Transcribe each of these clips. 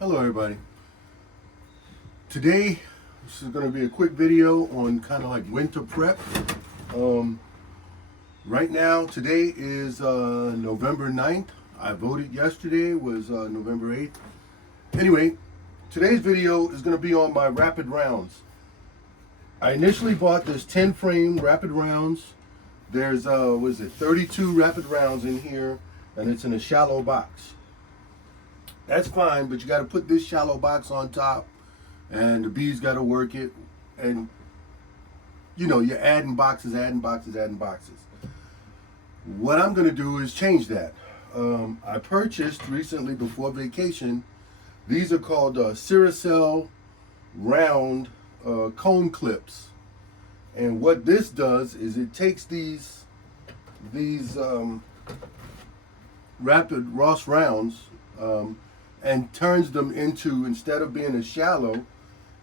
Hello everybody. Today, this is going to be a quick video on kind of like winter prep. Right now, today is November 9th. I voted yesterday, was November 8th. Anyway, today's video is going to be on my rapid rounds. I initially bought this 10 frame rapid rounds. There's, 32 rapid rounds in here, and it's in a shallow box. That's fine, but you got to put this shallow box on top, and the bees got to work it, and you know, you're adding boxes. What I'm going to do is change that. I purchased recently before vacation, these are called Ciracel round cone clips, and what this does is it takes these rapid Ross rounds and turns them into, instead of being a shallow,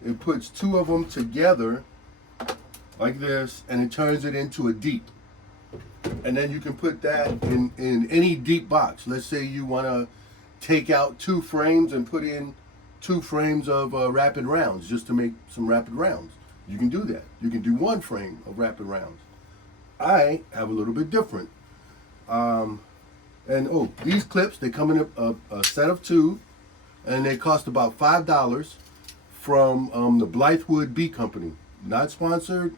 it puts two of them together like this, and it turns it into a deep. And then you can put that in any deep box. Let's say you want to take out 2 frames and put in 2 frames of rapid rounds just to make some rapid rounds. You can do that. You can do 1 frame of rapid rounds. I have a little bit different. These clips, they come in a set of 2, and they cost about $5 from the Blythewood Bee Company. Not sponsored.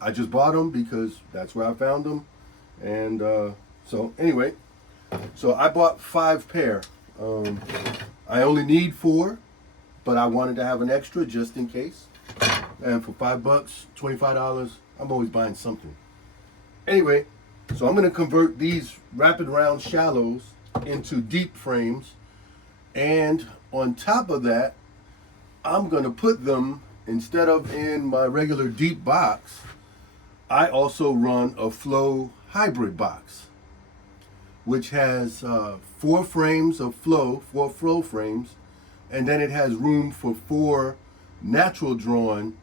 I just bought them because that's where I found them. And so I bought 5 pair. I only need 4, but I wanted to have an extra just in case. And for $5, $25, I'm always buying something. Anyway, so I'm going to convert these rapid round shallows into deep frames, and on top of that, I'm going to put them, instead of in my regular deep box, I also run a Flow hybrid box, which has 4 frames of Flow, 4 Flow frames, and then it has room for 4 natural drawn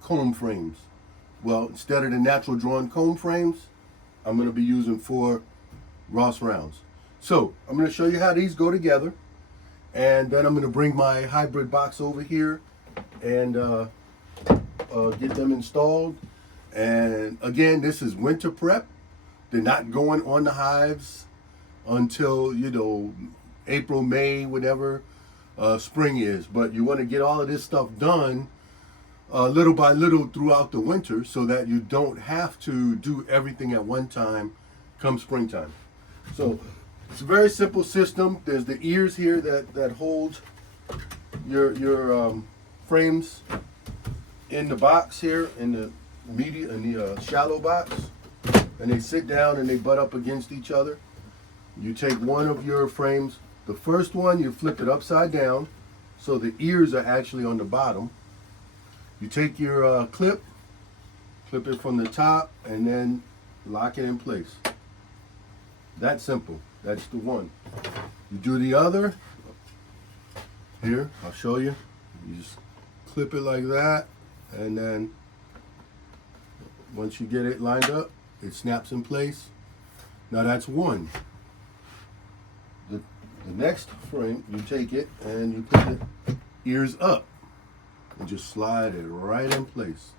comb frames. Well, instead of the natural drawn comb frames, I'm going to be using 4 Ross rounds. So I'm going to show you how these go together, and then I'm going to bring my hybrid box over here and get them installed. And again, this is winter prep. They're not going on the hives until, you know, April, May, whatever spring is. But you want to get all of this stuff done little by little throughout the winter, so that you don't have to do everything at one time come springtime. So it's a very simple system. There's the ears here that hold your frames in the box here, in the shallow box, and they sit down and they butt up against each other. You take one of your frames, the first one, you flip it upside down so the ears are actually on the bottom. You take your clip it from the top, and then lock it in place. That simple. That's the one. You do the other. Here, I'll show you. You just clip it like that, and then once you get it lined up, it snaps in place. Now that's one. The next frame, you take it and you put the ears up and just slide it right in place.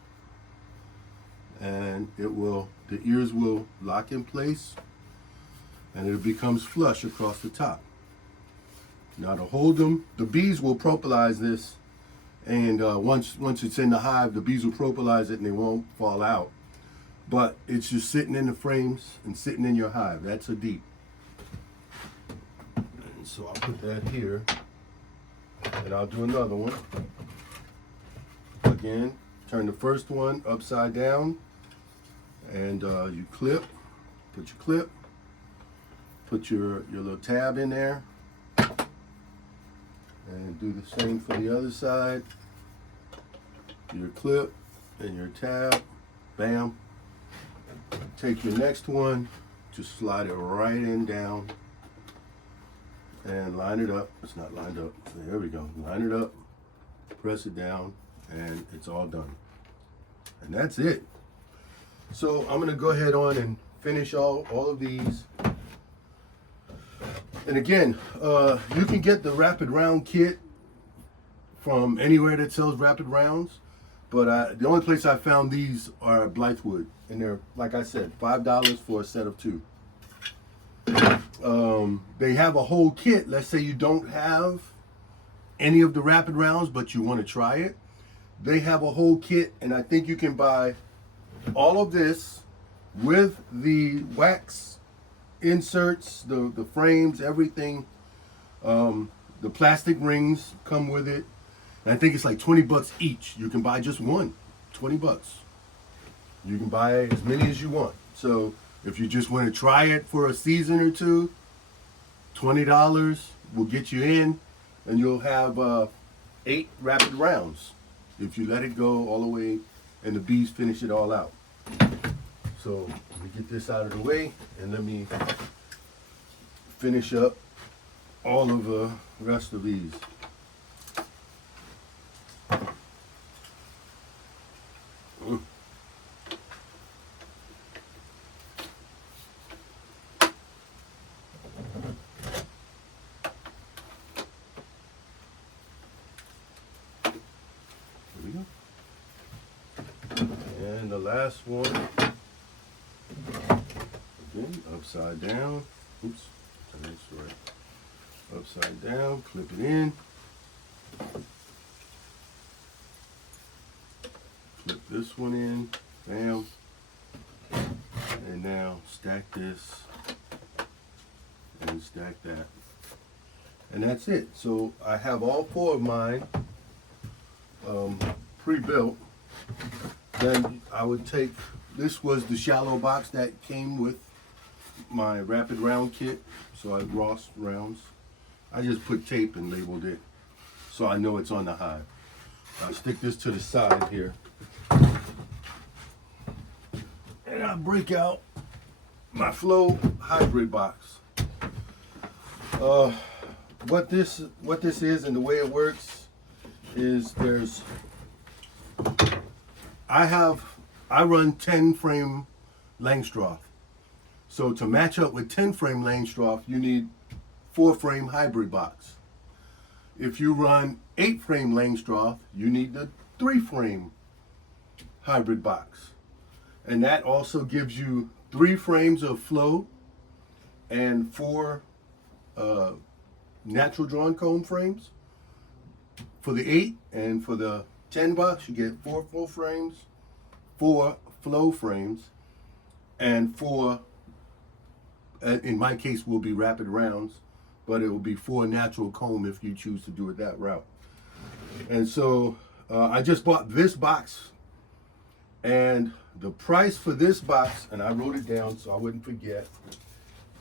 And the ears will lock in place, and it becomes flush across the top. Now to hold them, the bees will propolize this, and once it's in the hive, the bees will propolize it and they won't fall out. But it's just sitting in the frames and sitting in your hive. That's a deep. And so I'll put that here, and I'll do another one. Again, turn the first one upside down, and you clip, put your clip, put your little tab in there, and do the same for the other side. Your clip and your tab, bam. Take your next one, just slide it right in down, and line it up. It's not lined up. There we go. Line it up, press it down, and it's all done. And that's it. So I'm going to go ahead on and finish all of these. And again, you can get the rapid round kit from anywhere that sells rapid rounds, but the only place I found these are Blythewood, and they're, like I said, $5 for a set of 2. They have a whole kit. Let's say you don't have any of the rapid rounds, but you want to try it. They have a whole kit, and I think you can buy all of this with the wax inserts, the frames, everything. The plastic rings come with it. And I think it's like 20 bucks each. You can buy just one, 20 bucks. You can buy as many as you want. So if you just want to try it for a season or two, $20 will get you in, and you'll have 8 rapid rounds if you let it go all the way and the bees finish it all out. So let me get this out of the way, and let me finish up all of the rest of these. And the last one, again, upside down. Oops, that's right. Upside down, clip it in. Flip this one in, bam. And now stack this and stack that. And that's it. So I have all 4 of mine pre-built. Then I would take, this was the shallow box that came with my rapid round kit. So I Ross rounds. I just put tape and labeled it so I know it's on the hive. I'll stick this to the side here. And I'll break out my Flow hybrid box. What this is and the way it works is I run 10 frame Langstroth. So to match up with 10 frame Langstroth, you need 4 frame hybrid box. If you run 8 frame Langstroth, you need the 3 frame hybrid box. And that also gives you 3 frames of Flow and 4 natural drawn comb frames for the 8, and for the 10 box you get 4 full frames, 4 Flow frames, and 4, in my case, will be rapid rounds, but it will be 4 natural comb if you choose to do it that route. And so I just bought this box, and the price for this box, and I wrote it down so I wouldn't forget,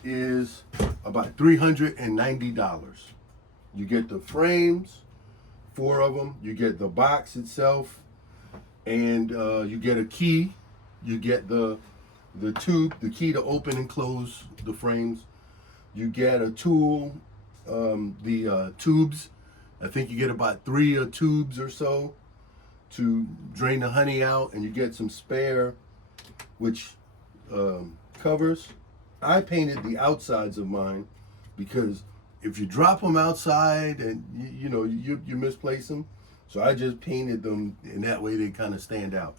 is about $390. You get the frames, 4 of them, you get the box itself, and you get a key, you get the tube, the key to open and close the frames, you get a tool, the tubes, I think you get about 3 tubes or so to drain the honey out, and you get some spare, which covers. I painted the outsides of mine because if you drop them outside and you misplace them, so I just painted them, and that way they kind of stand out.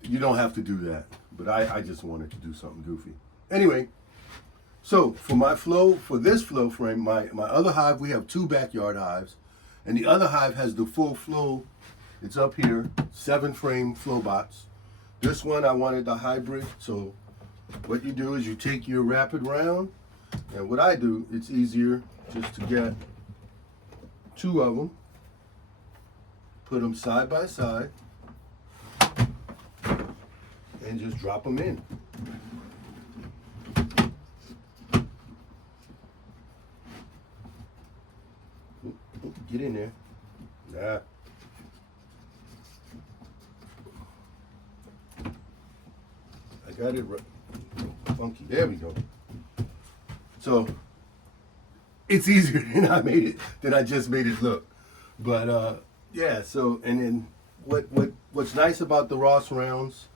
You don't have to do that, but I just wanted to do something goofy. Anyway, so for my Flow, for this Flow frame, my other hive, we have 2 backyard hives, and the other hive has the full Flow. It's up here, 7 frame Flow box. This one I wanted the hybrid, so what you do is you take your rapid round, and what I do, it's easier just to get 2 of them, put them side by side, and just drop them in. Get in there. Nah. I got it right. Funky. There we go. So it's easier than I just made it look. But yeah, so and then what's nice about the Ross rounds,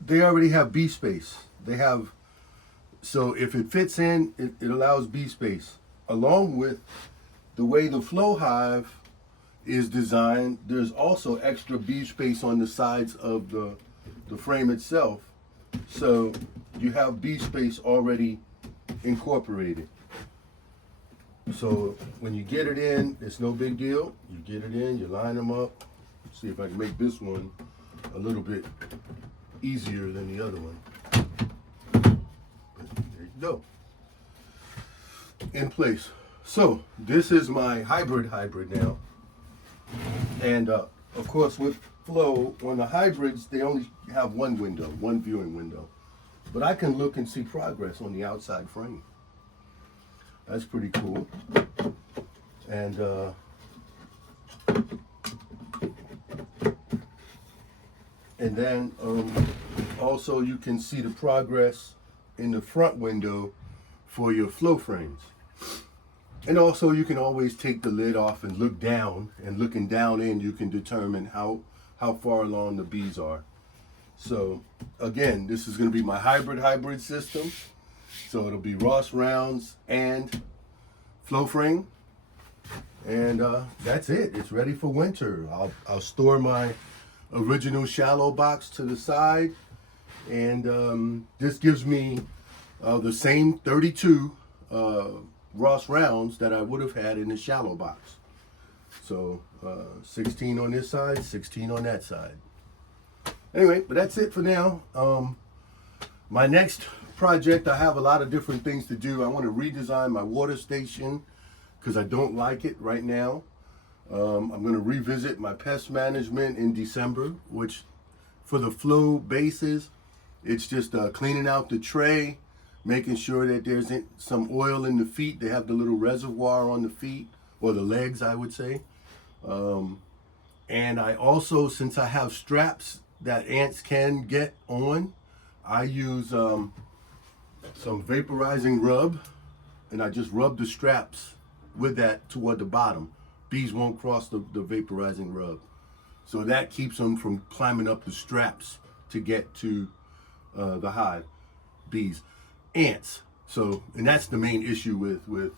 they already have bee space. They have So if it fits in, it allows bee space. Along with the way the flow hive is designed, there's also extra bee space on the sides of the frame itself. So you have bee space already incorporated. So when you get it in, it's no big deal. You get it in, you line them up. See if I can make this one a little bit easier than the other one. There you go. In place. So this is my hybrid now. And of course with flow, on the hybrids, they only have one window, one viewing window. But I can look and see progress on the outside frame. That's pretty cool. And then also you can see the progress in the front window for your flow frames. And also you can always take the lid off and look down, and looking down in you can determine how far along the bees are. So again, this is going to be my hybrid system. So it'll be Ross rounds and flow frame. And that's it. It's ready for winter. I'll store my original shallow box to the side. And this gives me the same 32 Ross rounds that I would have had in the shallow box. So 16 on this side, 16 on that side. Anyway, but that's it for now. My next project, I have a lot of different things to do. I want to redesign my water station because I don't like it right now. I'm going to revisit my pest management in December, which for the flow bases, it's just cleaning out the tray, making sure that there's some oil in the feet. They have the little reservoir on the feet, or the legs, I would say. And I also, since I have straps that ants can get on, I use some vaporizing rub, and I just rub the straps with that toward the bottom. Bees won't cross the vaporizing rub. So that keeps them from climbing up the straps to get to the hive. Bees. Ants. So, and that's the main issue with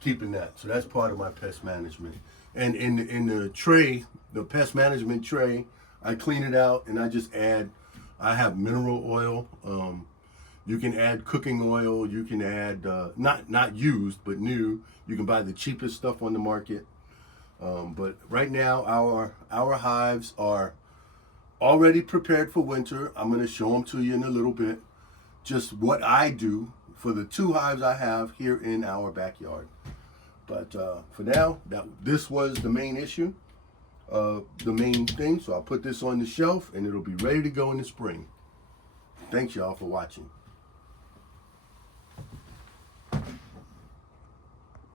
keeping that. So that's part of my pest management. And in the tray, the pest management tray, I clean it out and I just add, I have mineral oil. You can add cooking oil. You can add, not used, but new. You can buy the cheapest stuff on the market. But right now, our hives are already prepared for winter. I'm going to show them to you in a little bit. Just what I do for the 2 hives I have here in our backyard. But for now, this was the main issue, the main thing. So I'll put this on the shelf and it'll be ready to go in the spring. Thanks y'all for watching.